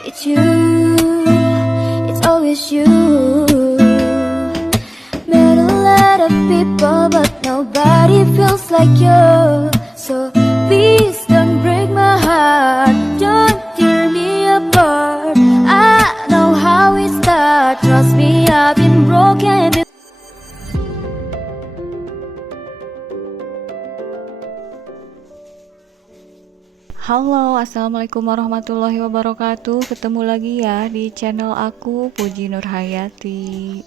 It's you, it's always you. Met a lot of people, but nobody feels like you. So please don't break my heart, don't tear me apart. I know how it starts, trust me, I've been broken before. Halo, assalamualaikum warahmatullahi wabarakatuh. Ketemu lagi ya di channel aku, Puji Nurhayati.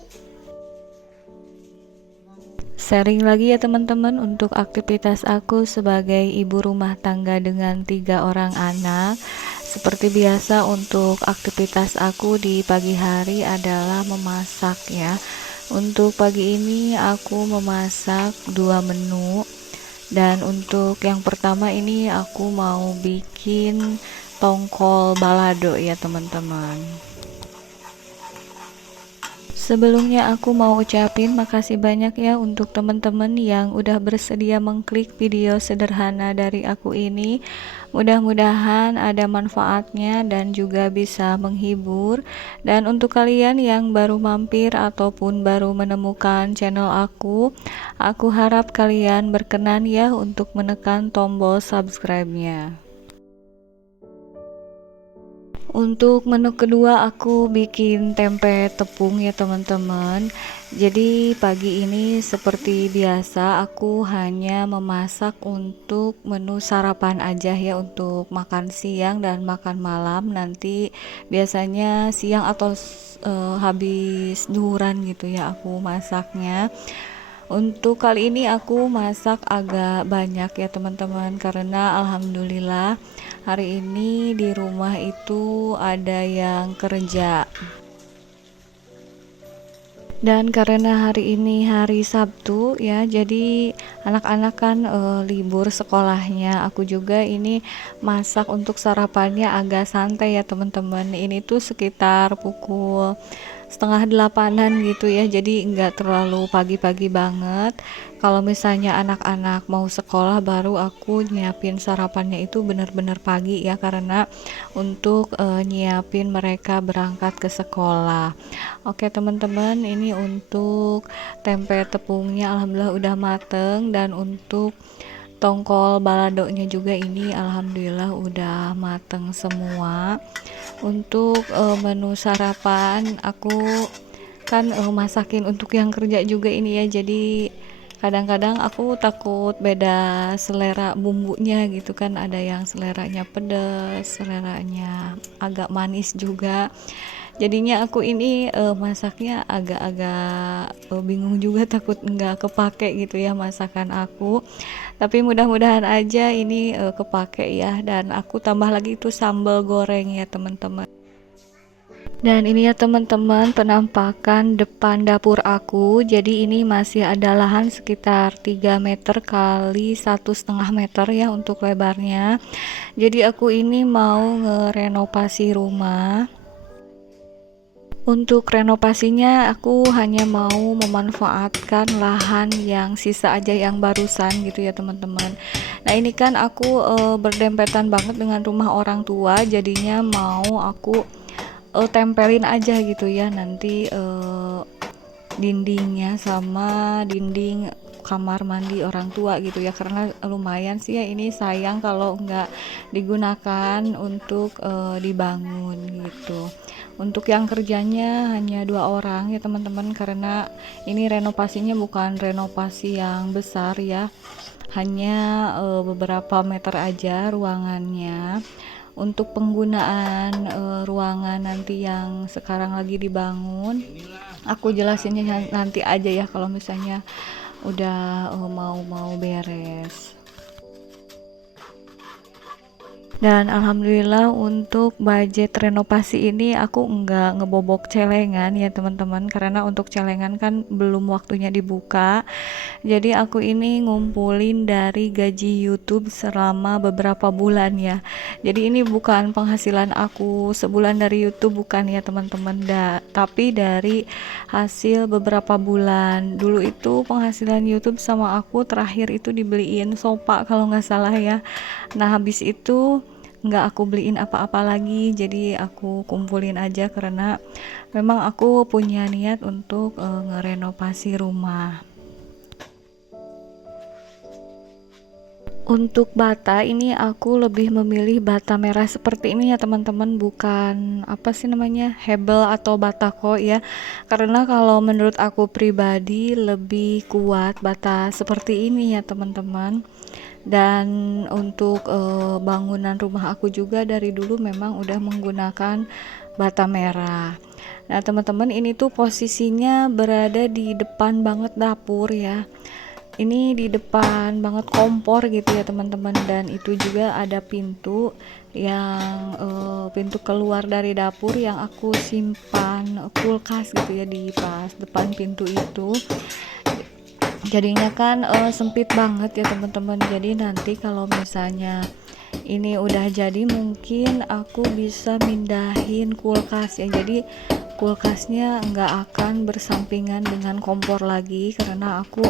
Sharing lagi ya teman-teman untuk aktivitas aku sebagai ibu rumah tangga dengan 3 orang anak. Seperti biasa untuk aktivitas aku di pagi hari adalah memasak ya. Untuk pagi ini aku memasak 2 menu. Dan untuk yang pertama ini aku mau bikin tongkol balado ya teman-teman. Sebelumnya aku mau ucapin makasih banyak ya untuk teman-teman yang udah bersedia mengklik video sederhana dari aku ini. Mudah-mudahan ada manfaatnya dan juga bisa menghibur. Dan untuk kalian yang baru mampir ataupun baru menemukan channel aku harap kalian berkenan ya untuk menekan tombol subscribe-nya. Untuk menu kedua aku bikin tempe tepung ya teman-teman. Jadi pagi ini seperti biasa aku hanya memasak untuk menu sarapan aja ya, untuk makan siang dan makan malam nanti biasanya siang atau habis duhuran gitu ya aku masaknya. Untuk kali ini aku masak agak banyak ya teman-teman, karena alhamdulillah hari ini di rumah itu ada yang kerja. Dan karena hari ini hari Sabtu ya, jadi anak-anak kan libur sekolahnya. Aku juga ini masak untuk sarapannya agak santai ya teman-teman. Ini tuh sekitar pukul setengah 8-an gitu ya, jadi nggak terlalu pagi-pagi banget. Kalau misalnya anak-anak mau sekolah baru aku nyiapin sarapannya itu benar-benar pagi ya, karena untuk nyiapin mereka berangkat ke sekolah. Oke teman-teman, ini untuk tempe tepungnya alhamdulillah udah mateng, dan untuk tongkol baladonya juga ini alhamdulillah udah mateng semua. Untuk menu sarapan aku kan masakin untuk yang kerja juga ini ya, jadi kadang-kadang aku takut beda selera bumbunya gitu kan, ada yang seleranya pedas, seleranya agak manis juga. Jadinya aku ini masaknya agak-agak bingung juga, takut nggak kepake gitu ya masakan aku, tapi mudah-mudahan aja ini kepake ya. Dan aku tambah lagi itu sambal goreng ya teman-teman. Dan ini ya teman-teman penampakan depan dapur aku. Jadi ini masih ada lahan sekitar 3 meter kali 1,5 meter ya untuk lebarnya. Jadi aku ini mau ngerenovasi rumah. Untuk renovasinya aku hanya mau memanfaatkan lahan yang sisa aja yang barusan gitu ya teman-teman. Nah ini kan aku berdempetan banget dengan rumah orang tua, jadinya mau aku tempelin aja gitu ya nanti dindingnya sama dinding kamar mandi orang tua gitu ya, karena lumayan sih ya ini sayang kalau nggak digunakan untuk dibangun gitu. Untuk yang kerjanya hanya 2 orang ya teman-teman, karena ini renovasinya bukan renovasi yang besar ya, hanya beberapa meter aja ruangannya. Untuk penggunaan ruangan nanti yang sekarang lagi dibangun aku jelasinnya nanti aja ya kalau misalnya udah mau beres. Dan alhamdulillah untuk budget renovasi ini aku enggak ngebobok celengan ya teman-teman, karena untuk celengan kan belum waktunya dibuka. Jadi aku ini ngumpulin dari gaji YouTube selama beberapa bulan ya. Jadi ini bukan penghasilan aku sebulan dari YouTube, bukan ya teman-teman, tapi dari hasil beberapa bulan. Dulu itu penghasilan YouTube sama aku terakhir itu dibeliin sofa kalau nggak salah ya. Nah habis itu nggak aku beliin apa-apa lagi, jadi aku kumpulin aja karena memang aku punya niat untuk ngerenovasi rumah. Untuk bata ini aku lebih memilih bata merah seperti ini ya teman-teman, bukan apa sih namanya, hebel atau batako ya. Karena kalau menurut aku pribadi lebih kuat bata seperti ini ya teman-teman. Dan untuk bangunan rumah aku juga dari dulu memang udah menggunakan bata merah. Nah teman-teman, ini tuh posisinya berada di depan banget dapur ya, ini di depan banget kompor gitu ya teman-teman, dan itu juga ada pintu yang pintu keluar dari dapur yang aku simpan kulkas gitu ya di pas depan pintu itu. Jadinya kan sempit banget ya teman-teman, jadi nanti kalau misalnya ini udah jadi mungkin aku bisa mindahin kulkas ya, jadi kulkasnya nggak akan bersampingan dengan kompor lagi, karena aku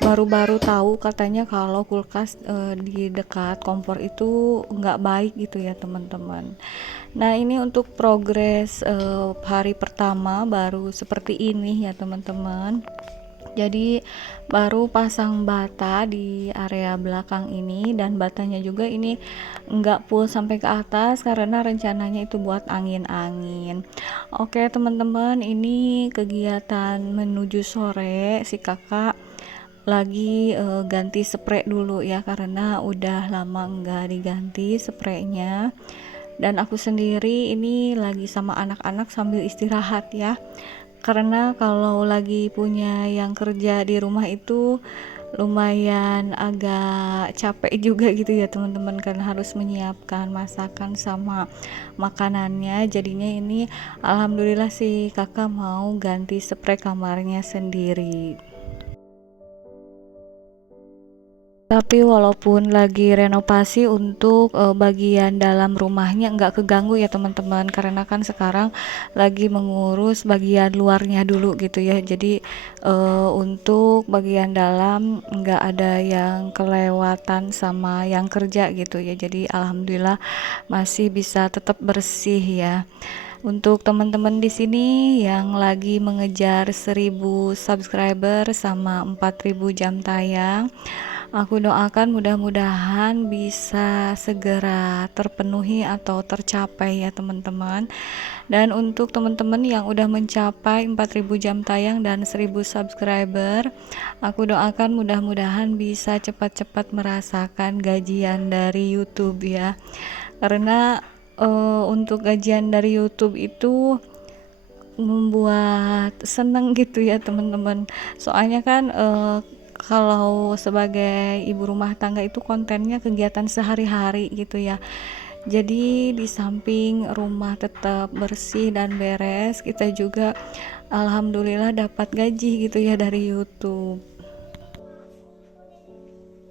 baru-baru tahu katanya kalau kulkas di dekat kompor itu nggak baik gitu ya teman-teman. Nah ini untuk progres hari pertama baru seperti ini ya teman-teman. Jadi baru pasang bata di area belakang ini, dan batanya juga ini enggak full sampai ke atas karena rencananya itu buat angin-angin. Oke teman-teman, ini kegiatan menuju sore, si kakak lagi ganti spray dulu ya, karena udah lama enggak diganti spraynya. Dan aku sendiri ini lagi sama anak-anak sambil istirahat ya, karena kalau lagi punya yang kerja di rumah itu lumayan agak capek juga gitu ya teman-teman, karena harus menyiapkan masakan sama makanannya. Jadinya ini alhamdulillah sih kakak mau ganti spray kamarnya sendiri. Tapi walaupun lagi renovasi, untuk bagian dalam rumahnya nggak keganggu ya teman-teman, karena kan sekarang lagi mengurus bagian luarnya dulu gitu ya. Jadi untuk bagian dalam nggak ada yang kelewatan sama yang kerja gitu ya. Jadi alhamdulillah masih bisa tetap bersih ya. Untuk teman-teman di sini yang lagi mengejar 1000 subscriber sama 4000 jam tayang, aku doakan mudah-mudahan bisa segera terpenuhi atau tercapai ya teman-teman. Dan untuk teman-teman yang udah mencapai 4000 jam tayang dan 1000 subscriber, aku doakan mudah-mudahan bisa cepat-cepat merasakan gajian dari YouTube ya. Karena untuk gajian dari YouTube itu membuat seneng gitu ya teman-teman. Soalnya kan kalau sebagai ibu rumah tangga itu kontennya kegiatan sehari-hari gitu ya. Jadi di samping rumah tetap bersih dan beres, kita juga alhamdulillah dapat gaji gitu ya dari YouTube.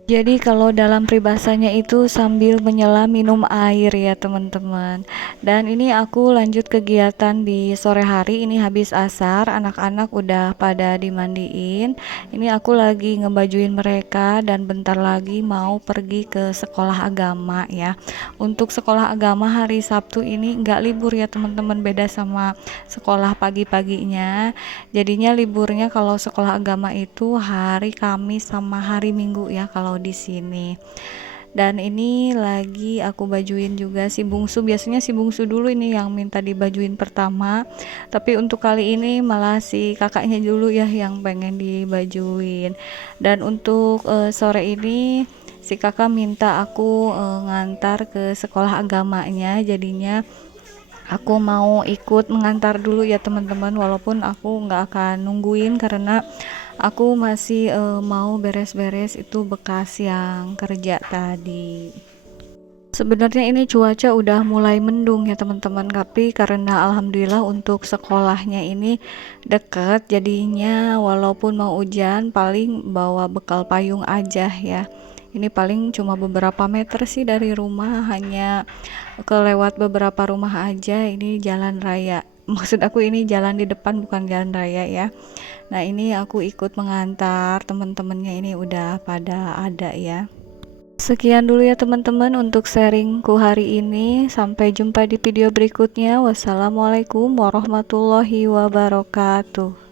Jadi kalau dalam peribahasanya itu sambil menyelam minum air ya teman-teman. Dan ini aku lanjut kegiatan di sore hari, ini habis asar, anak-anak udah pada dimandiin. Ini aku lagi ngebajuin mereka dan bentar lagi mau pergi ke sekolah agama ya. Untuk sekolah agama hari Sabtu ini nggak libur ya teman-teman, beda sama sekolah pagi-paginya. Jadinya liburnya kalau sekolah agama itu hari Kamis sama hari Minggu ya kalau di sini. Dan ini lagi aku bajuin juga si bungsu, biasanya si bungsu dulu ini yang minta dibajuin pertama, tapi untuk kali ini malah si kakaknya dulu ya yang pengen dibajuin. Dan untuk sore ini si kakak minta aku ngantar ke sekolah agamanya, jadinya aku mau ikut mengantar dulu ya teman-teman, walaupun aku nggak akan nungguin karena aku masih mau beres-beres itu bekas yang kerja tadi. Sebenarnya ini cuaca udah mulai mendung ya teman-teman, tapi karena alhamdulillah untuk sekolahnya ini deket, jadinya walaupun mau hujan paling bawa bekal payung aja ya. Ini paling cuma beberapa meter sih dari rumah, hanya kelewat beberapa rumah aja. Ini jalan raya, maksud aku ini jalan di depan bukan jalan raya ya. Nah ini aku ikut mengantar temen-temennya, ini udah pada ada ya. Sekian dulu ya teman-teman untuk sharingku hari ini. Sampai jumpa di video berikutnya. Wassalamualaikum warahmatullahi wabarakatuh.